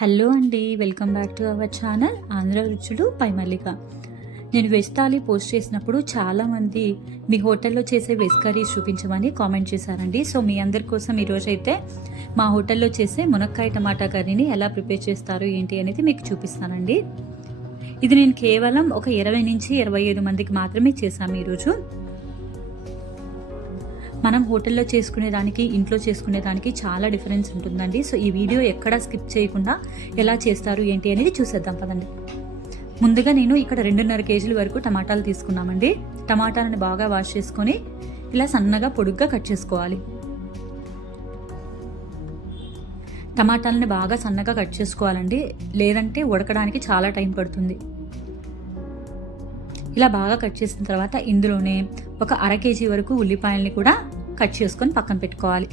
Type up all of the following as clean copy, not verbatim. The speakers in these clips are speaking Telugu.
హలో అండి, welcome back to our channel Andhra రుచులు పై మల్లిక. నేను వెజ్ థాలీ పోస్ట్ చేసినప్పుడు చాలామంది మీ హోటల్లో చేసే వెజ్ కర్రీస్ చూపించమని కామెంట్ చేశారండి. సో మీ అందరి కోసం ఈరోజు అయితే మా హోటల్లో చేసే మునక్కాయ టమాటా కర్రీని ఎలా ప్రిపేర్ చేస్తారు ఏంటి అనేది మీకు చూపిస్తానండి. ఇది నేను కేవలం ఒక 20 నుంచి 25 మందికి మాత్రమే చేశాము ఈరోజు. మనం హోటల్లో చేసుకునే దానికి ఇంట్లో చేసుకునే దానికి చాలా డిఫరెన్స్ ఉంటుందండి. సో ఈ వీడియో ఎక్కడా స్కిప్ చేయకుండా ఎలా చేస్తారు ఏంటి అనేది చూసేద్దాం పదండి. ముందుగా నేను ఇక్కడ 2.5 కేజీల వరకు టమాటాలు తీసుకున్నామండి. టమాటాలను బాగా వాష్ చేసుకొని ఇలా సన్నగా పొడుగ్గా కట్ చేసుకోవాలి. టమాటాలని బాగా సన్నగా కట్ చేసుకోవాలండి, లేదంటే ఉడకడానికి చాలా టైం పడుతుంది. ఇలా బాగా కట్ చేసిన తర్వాత ఇందులోనే ఒక 1/2 కేజీ వరకు ఉల్లిపాయల్ని కూడా కట్ చేసుకొని పక్కన పెట్టుకోవాలి.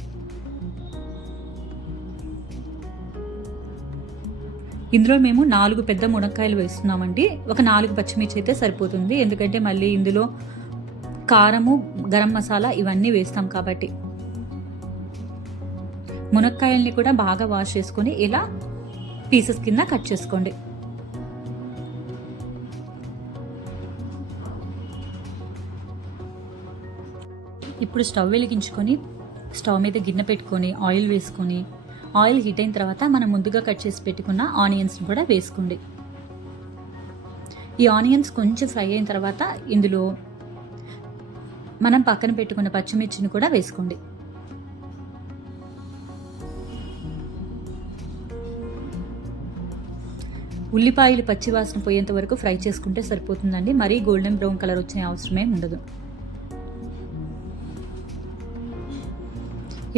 ఇందులో మేము 4 పెద్ద మునక్కాయలు వేస్తున్నామండి. ఒక 4 పచ్చిమిర్చి అయితే సరిపోతుంది, ఎందుకంటే మళ్ళీ ఇందులో కారము, గరం మసాలా ఇవన్నీ వేస్తాం కాబట్టి. మునక్కాయల్ని కూడా బాగా వాష్ చేసుకొని ఇలా పీసెస్ కింద కట్ చేసుకోండి. ఇప్పుడు స్టవ్ వెలిగించుకొని స్టవ్ మీద గిన్నె పెట్టుకొని ఆయిల్ వేసుకొని, ఆయిల్ హీట్ అయిన తర్వాత మనం ముందుగా కట్ చేసి పెట్టుకున్న ఆనియన్స్ని కూడా వేసుకోండి. ఈ ఆనియన్స్ కొంచెం ఫ్రై అయిన తర్వాత ఇందులో మనం పక్కన పెట్టుకున్న పచ్చిమిర్చిని కూడా వేసుకోండి. ఉల్లిపాయలు పచ్చివాసన పోయేంత వరకు ఫ్రై చేసుకుంటే సరిపోతుందండి. మరీ గోల్డెన్ బ్రౌన్ కలర్ వచ్చే అవసరమే ఉండదు.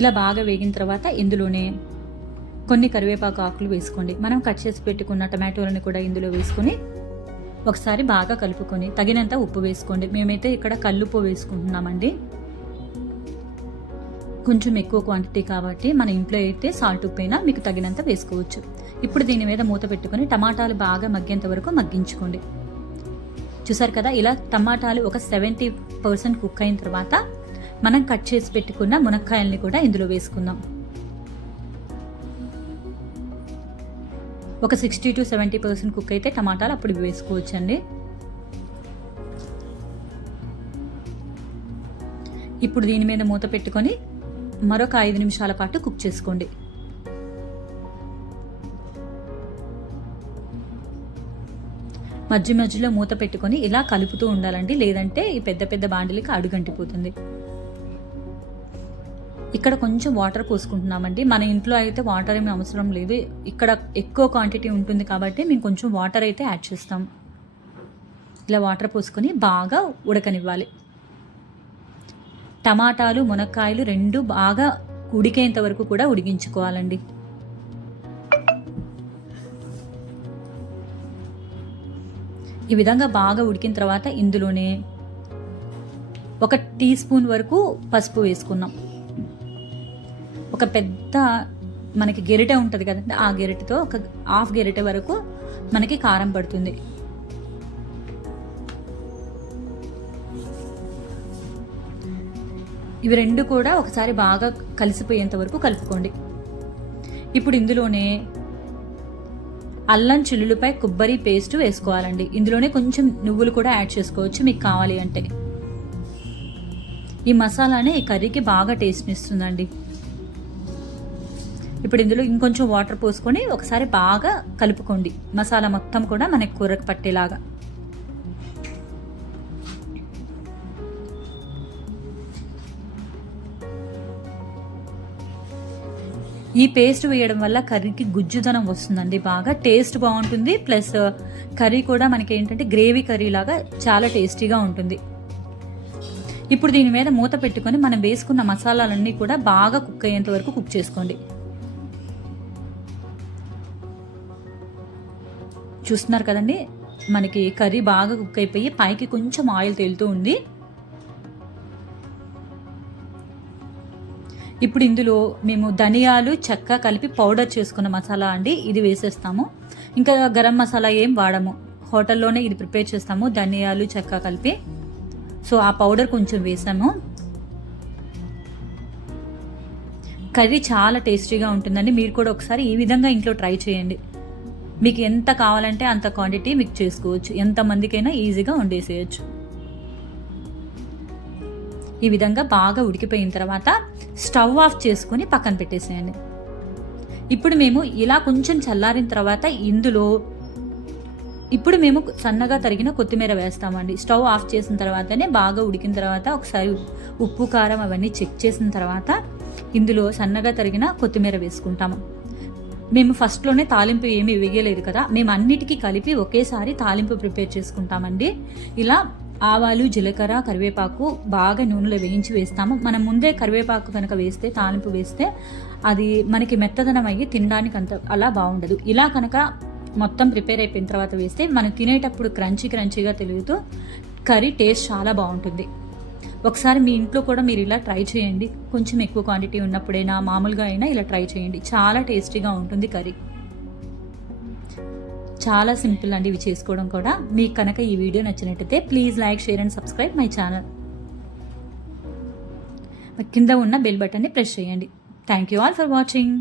ఇలా బాగా వేగిన తర్వాత ఇందులోనే కొన్ని కరివేపాకు ఆకులు వేసుకోండి. మనం కట్ చేసి పెట్టుకున్న టమాటోలను కూడా ఇందులో వేసుకొని ఒకసారి బాగా కలుపుకొని తగినంత ఉప్పు వేసుకోండి. మేమైతే ఇక్కడ కల్లుప్పు వేసుకుంటున్నామండి, కొంచెం ఎక్కువ క్వాంటిటీ కాబట్టి. మన ఇంట్లో అయితే సాల్ట్ ఉప్పు అయినా మీకు తగినంత వేసుకోవచ్చు. ఇప్పుడు దీని మీద మూత పెట్టుకొని టమాటాలు బాగా మగ్గేంత వరకు మగ్గించుకోండి. చూసారు కదా, ఇలా టమాటాలు ఒక 70% కుక్ అయిన తర్వాత మనం కట్ చేసి పెట్టుకున్న మునక్కాయల్ని కూడా ఇందులో వేసుకుందాం. ఒక 60 to 70% కుక్ అయితే టమాటాలు అప్పుడు వేసుకోవచ్చండి. ఇప్పుడు దీని మీద మూత పెట్టుకొని మరొక 5 నిమిషాల పాటు కుక్ చేసుకోండి. మధ్య మధ్యలో మూత పెట్టుకొని ఇలా కలుపుతూ ఉండాలండి, లేదంటే ఈ పెద్ద పెద్ద బాండిలకి అడుగంటిపోతుంది. ఇక్కడ కొంచెం వాటర్ పోసుకుంటున్నామండి. మన ఇంట్లో అయితే వాటర్ ఏమీ అవసరం లేదు, ఇక్కడ ఎక్కువ క్వాంటిటీ ఉంటుంది కాబట్టి మేము కొంచెం వాటర్ అయితే యాడ్ చేస్తాం. ఇలా వాటర్ పోసుకొని బాగా ఉడకనివ్వాలి. టమాటాలు, మునక్కాయలు రెండు బాగా ఉడికేంత వరకు కూడా ఉడికించుకోవాలండి. ఈ విధంగా బాగా ఉడికిన తర్వాత ఇందులోనే 1 టీ స్పూన్ వరకు పసుపు వేసుకున్నాం. ఒక పెద్ద మనకి గెరిటె ఉంటుంది కదండి, ఆ గెరిటెతో ఒక 1/2 గెరిటె వరకు మనకి కారం పడుతుంది. ఇవి రెండు కూడా ఒకసారి బాగా కలిసిపోయేంత వరకు కలుపుకోండి. ఇప్పుడు ఇందులోనే అల్లం చిల్లులపై కొబ్బరి పేస్ట్ వేసుకోవాలండి. ఇందులోనే కొంచెం నువ్వులు కూడా యాడ్ చేసుకోవచ్చు మీకు కావాలి అంటే. ఈ మసాలానే ఈ కర్రీకి బాగా టేస్ట్ని ఇస్తుందండి. ఇప్పుడు ఇందులో ఇంకొంచెం వాటర్ పోసుకొని ఒకసారి బాగా కలుపుకోండి, మసాలా మొత్తం కూడా మనకి కూరకు పట్టేలాగా. ఈ పేస్ట్ వేయడం వల్ల కర్రీకి గుజ్జుదనం వస్తుందండి, బాగా టేస్ట్ బాగుంటుంది. ప్లస్ కర్రీ కూడా మనకి ఏంటంటే గ్రేవీ కర్రీ లాగా చాలా టేస్టీగా ఉంటుంది. ఇప్పుడు దీని మీద మూత పెట్టుకొని మనం వేసుకున్న మసాలాలన్నీ కూడా బాగా కుక్ అయ్యేంత వరకు కుక్ చేసుకోండి. చూస్తున్నారు కదండి, మనకి కర్రీ బాగా కుక్ అయిపోయి పైకి కొంచెం ఆయిల్ తేలుతూ ఉంది. ఇప్పుడు ఇందులో మేము ధనియాలు, చెక్క కలిపి పౌడర్ చేసుకున్న మసాలా అండి, ఇది వేసేస్తాము. ఇంకా గరం మసాలా ఏం వాడము, హోటల్లోనే ఇది ప్రిపేర్ చేస్తాము, ధనియాలు, చెక్క కలిపి. సో ఆ పౌడర్ కొంచెం వేసాము. కర్రీ చాలా టేస్టీగా ఉంటుందండి. మీరు కూడా ఒకసారి ఈ విధంగా ఇంట్లో ట్రై చేయండి. మీకు ఎంత కావాలంటే అంత క్వాంటిటీ మీకు చేసుకోవచ్చు, ఎంతమందికైనా ఈజీగా వండేసేయచ్చు. ఈ విధంగా బాగా ఉడికిపోయిన తర్వాత స్టవ్ ఆఫ్ చేసుకొని పక్కన పెట్టేసేయండి. ఇప్పుడు మేము ఇలా కొంచెం చల్లారిన తర్వాత ఇప్పుడు మేము సన్నగా తరిగిన కొత్తిమీర వేస్తామండి. స్టవ్ ఆఫ్ చేసిన తర్వాతనే బాగా ఉడికిన తర్వాత ఒకసారి ఉప్పు కారం అవన్నీ చెక్ చేసిన తర్వాత ఇందులో సన్నగా తరిగిన కొత్తిమీర వేసుకుంటాము. మేము ఫస్ట్లోనే తాలింపు ఏమీ వేయలేదు కదా, మేము అన్నిటికీ కలిపి ఒకేసారి తాలింపు ప్రిపేర్ చేసుకుంటామండి. ఇలా ఆవాలు, జీలకర్ర, కరివేపాకు బాగా నూనెలో వేయించి వేస్తాము. మనం ముందే కరివేపాకు కనుక వేస్తే, తాలింపు వేస్తే అది మనకి మెత్తదనం అయ్యి తినడానికి అలా బాగుండదు. ఇలా కనుక మొత్తం ప్రిపేర్ అయిపోయిన తర్వాత వేస్తే మనం తినేటప్పుడు క్రంచీగా తెలుగుతూ కర్రీ టేస్ట్ చాలా బాగుంటుంది. ఒకసారి మీ ఇంట్లో కూడా మీరు ఇలా ట్రై చేయండి. కొంచెం ఎక్కువ క్వాంటిటీ ఉన్నప్పుడైనా మామూలుగా అయినా ఇలా ట్రై చేయండి. చాలా టేస్టీగా ఉంటుంది కర్రీ. చాలా సింపుల్ అండి ఇవి చేసుకోవడం కూడా. మీకు కనుక ఈ వీడియో నచ్చినట్టయితే please like, share and subscribe my channel. కింద ఉన్న బెల్ బటన్ని ప్రెస్ చేయండి. Thank you all for watching.